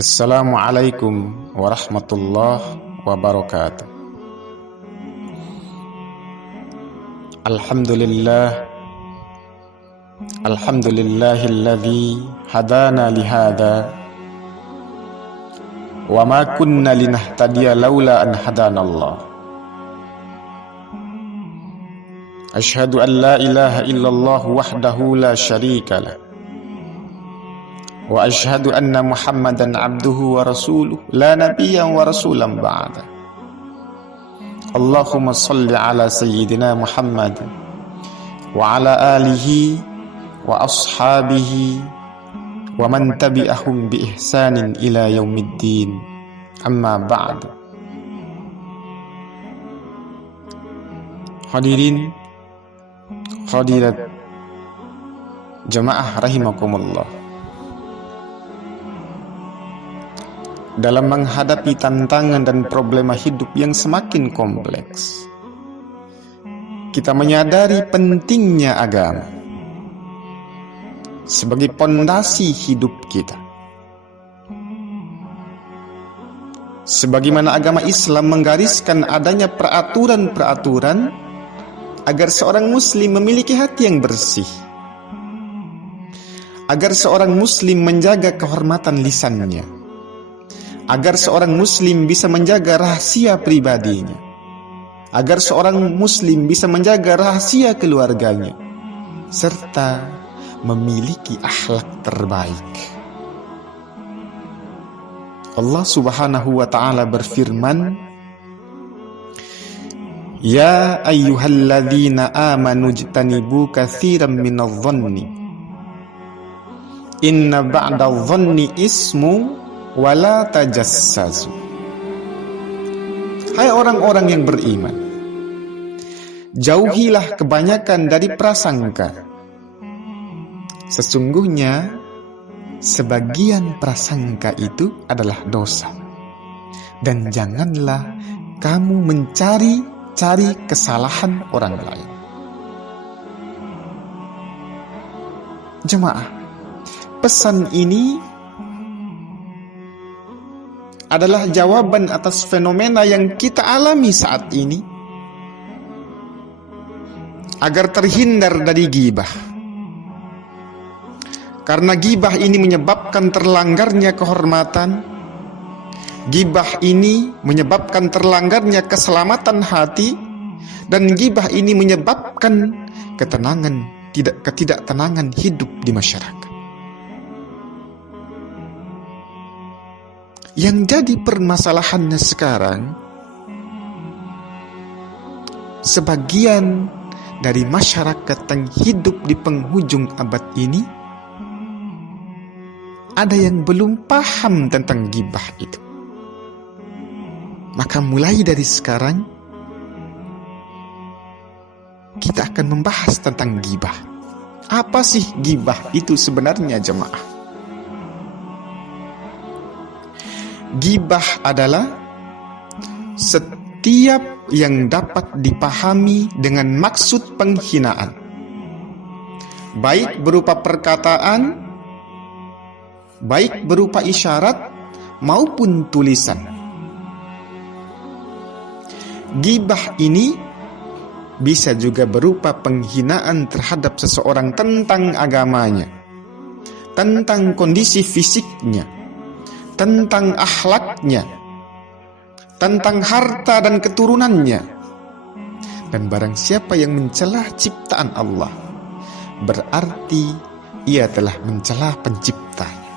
Assalamualaikum warahmatullahi wabarakatuh. Alhamdulillahilladzi hadana lihada wa ma kunna linahtadiya laula an hadanallah. Asyhadu an la ilaha illallah wahdahu la syarika lah. Wa asyhadu anna Muhammadan abduhu wa rasuluh la nabiyyan wa rasulan ba'da. Allahumma salli ala sayyidina Muhammad wa ala alihi wa ashabihi wa man tabi'ahum bi ihsanin ila yaumiddin. Amma ba'd. Hadirin hadirat jamaah rahimakumullah. Dalam menghadapi tantangan dan problema hidup yang semakin kompleks, kita menyadari pentingnya agama sebagai pondasi hidup kita. Sebagaimana agama Islam menggariskan adanya peraturan-peraturan agar seorang muslim memiliki hati yang bersih, agar seorang muslim menjaga kehormatan lisannya, agar seorang muslim bisa menjaga rahasia pribadinya, agar seorang muslim bisa menjaga rahasia keluarganya, serta memiliki akhlak terbaik. Allah Subhanahu wa ta'ala berfirman, Ya ayyuhalladzina amanu jtanibu katsiran minadh-dhanni inna ba'dadh-dhanni ismu wala tajassasu. Hai orang-orang yang beriman, jauhilah kebanyakan dari prasangka. Sesungguhnya sebagian prasangka itu adalah dosa. Dan janganlah kamu mencari kesalahan orang lain. Jemaah, pesan ini adalah jawaban atas fenomena yang kita alami saat ini agar terhindar dari ghibah. Karena ghibah ini menyebabkan terlanggarnya kehormatan, ghibah ini menyebabkan terlanggarnya keselamatan hati, dan ghibah ini menyebabkan ketidaktenangan hidup di masyarakat. Yang jadi permasalahannya sekarang, sebagian dari masyarakat yang hidup di penghujung abad ini ada yang belum paham tentang ghibah itu. Maka mulai dari sekarang kita akan membahas tentang ghibah. Apa sih ghibah itu sebenarnya, jemaah? Ghibah adalah setiap yang dapat dipahami dengan maksud penghinaan, baik berupa perkataan, baik berupa isyarat maupun tulisan. Ghibah ini bisa juga berupa penghinaan terhadap seseorang tentang agamanya, tentang kondisi fisiknya, tentang akhlaknya, tentang harta dan keturunannya. Dan barang siapa yang mencela ciptaan Allah, berarti ia telah mencela penciptanya.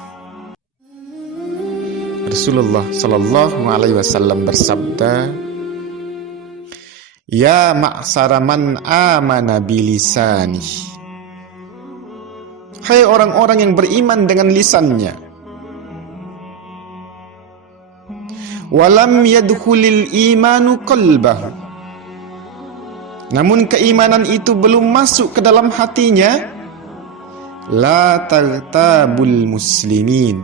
Rasulullah sallallahu alaihi wasallam bersabda, Ya ma'sara man amana bilisanih. Hai orang-orang yang beriman dengan lisannya, walam yadkhulil imanu qalbahu. Namun keimanan itu belum masuk ke dalam hatinya. La taghtabul muslimin.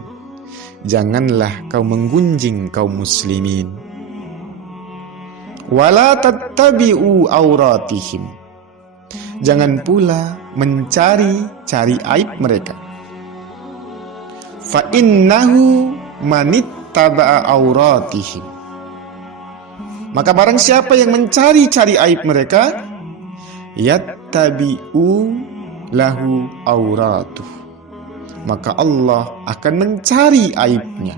Janganlah kau menggunjing kaum muslimin. Wala tattabi'u auratihim. Jangan pula mencari-cari aib mereka. Fa innahu manittaba'a auratihim. Maka barang siapa yang mencari-cari aib mereka, yattabi'u lahu auratuh, maka Allah akan mencari aibnya.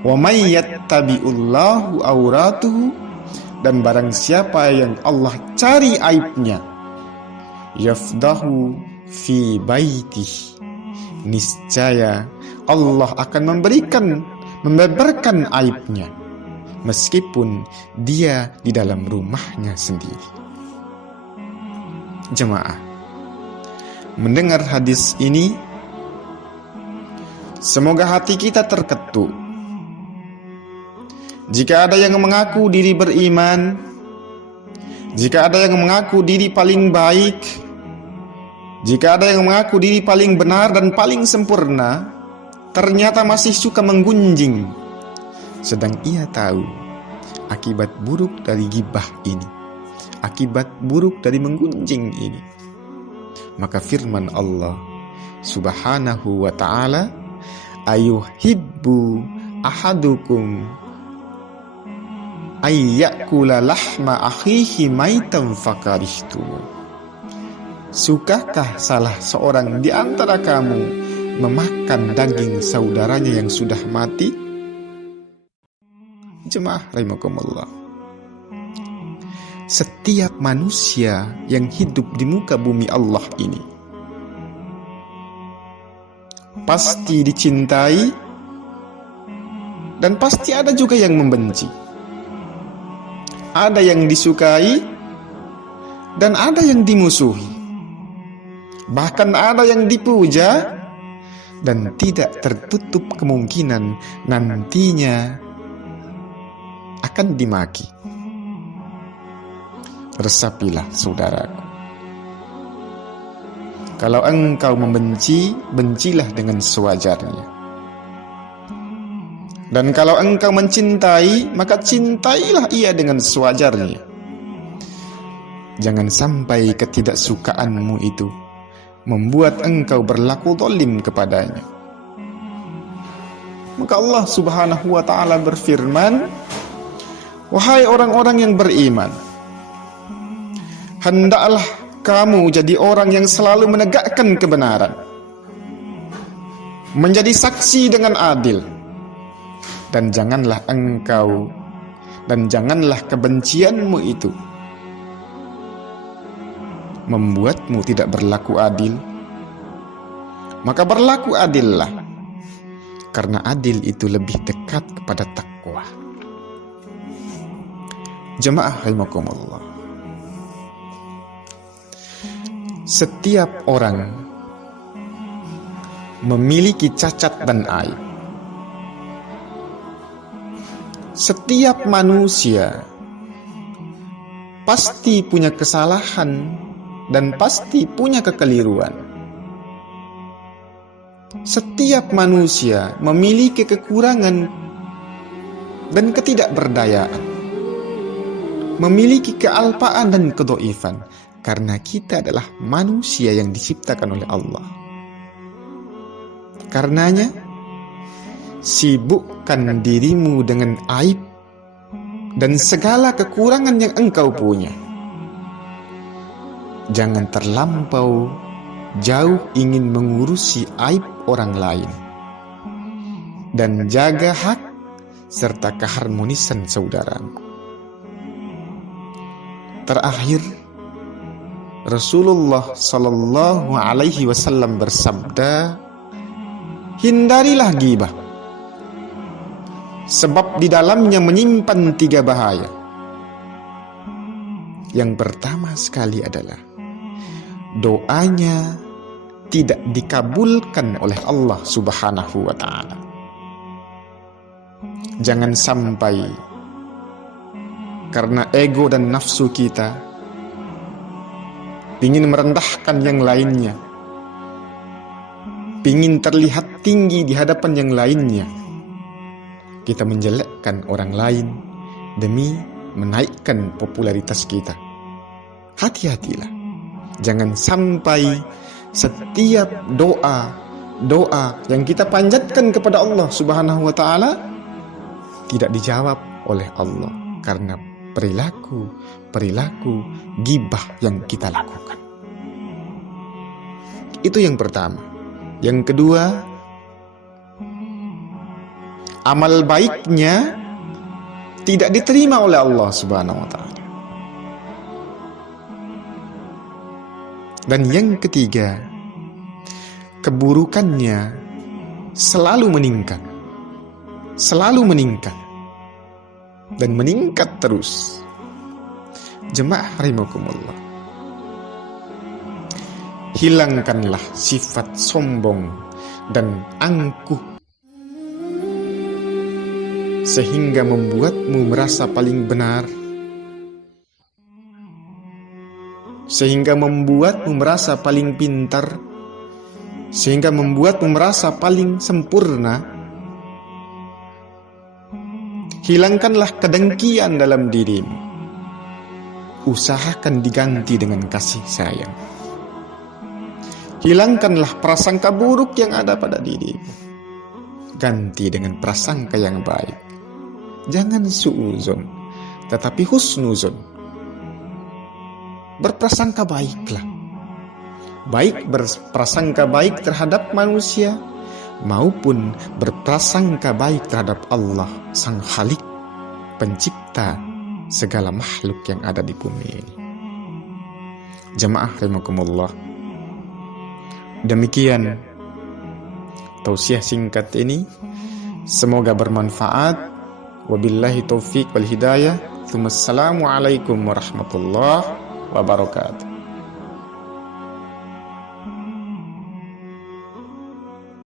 Wa may yattabi'ullahu auratuhu, dan barang siapa yang Allah cari aibnya, yafdahu fi baitih, niscaya Allah akan membeberkan aibnya meskipun dia di dalam rumahnya sendiri. Jemaah, mendengar hadis ini, semoga hati kita terketuk. Jika ada yang mengaku diri beriman, jika ada yang mengaku diri paling baik, jika ada yang mengaku diri paling benar dan paling sempurna, ternyata masih suka menggunjing, sedang ia tahu akibat buruk dari ghibah ini, akibat buruk dari menggunjing ini, maka firman Allah Subhanahu wa ta'ala, ayuhibbu ahadukum ayyakula lahma akhihi maitan fakarihtum. Sukakah salah seorang di antara kamu memakan daging saudaranya yang sudah mati? Jemaah rahimakumullah, setiap manusia yang hidup di muka bumi Allah ini pasti dicintai dan pasti ada juga yang membenci. Ada yang disukai dan ada yang dimusuhi. Bahkan ada yang dipuja dan tidak tertutup kemungkinan nantinya akan dimaki. Resapilah saudaraku. Kalau engkau membenci, bencilah dengan sewajarnya. Dan kalau engkau mencintai, maka cintailah ia dengan sewajarnya. Jangan sampai ketidaksukaanmu itu membuat engkau berlaku zalim kepadanya. Maka Allah Subhanahu wa ta'ala berfirman, wahai orang-orang yang beriman, hendaklah kamu jadi orang yang selalu menegakkan kebenaran, menjadi saksi dengan adil, dan janganlah kebencianmu itu membuatmu tidak berlaku adil. Maka berlaku adillah, karena adil itu lebih dekat kepada takwa. Jemaah rahimakumullah, setiap orang memiliki cacat dan aib. Setiap manusia pasti punya kesalahan dan pasti punya kekeliruan. Setiap manusia memiliki kekurangan dan ketidakberdayaan, memiliki kealpaan dan kedhaifan, karena kita adalah manusia yang diciptakan oleh Allah. Karenanya, sibukkan dirimu dengan aib dan segala kekurangan yang engkau punya. Jangan terlampau jauh ingin mengurusi aib orang lain, dan jaga hak serta keharmonisan saudaramu. Terakhir, Rasulullah Sallallahu Alaihi Wasallam bersabda, hindarilah ghibah, sebab di dalamnya menyimpan 3 bahaya. Yang pertama sekali adalah doanya tidak dikabulkan oleh Allah Subhanahu wa ta'ala. Jangan sampai karena ego dan nafsu kita ingin merendahkan yang lainnya, ingin terlihat tinggi di hadapan yang lainnya, kita menjelekkan orang lain demi menaikkan popularitas kita. Hati-hatilah, jangan sampai setiap doa doa yang kita panjatkan kepada Allah Subhanahu wa taala tidak dijawab oleh Allah karena perilaku ghibah yang kita lakukan. Itu yang pertama. Yang kedua, amal baiknya tidak diterima oleh Allah Subhanahu wa taala. Dan yang ketiga, keburukannya selalu meningkat dan meningkat terus. Jemaah rahimakumullah, hilangkanlah sifat sombong dan angkuh sehingga membuatmu merasa paling benar, sehingga membuatmu merasa paling pintar, sehingga membuatmu merasa paling sempurna. Hilangkanlah kedengkian dalam dirimu. Usahakan diganti dengan kasih sayang. Hilangkanlah prasangka buruk yang ada pada dirimu. Ganti dengan prasangka yang baik. Jangan su'uzon, tetapi husnuzon. Berprasangka baiklah. Baik berprasangka baik terhadap manusia maupun berprasangka baik terhadap Allah, Sang Khalik, pencipta segala makhluk yang ada di bumi ini. Jemaah rahimakumullah, demikian tausiah singkat ini, semoga bermanfaat. Wabillahi taufiq wal hidayah. Assalamualaikum warahmatullahi wabarakatuh.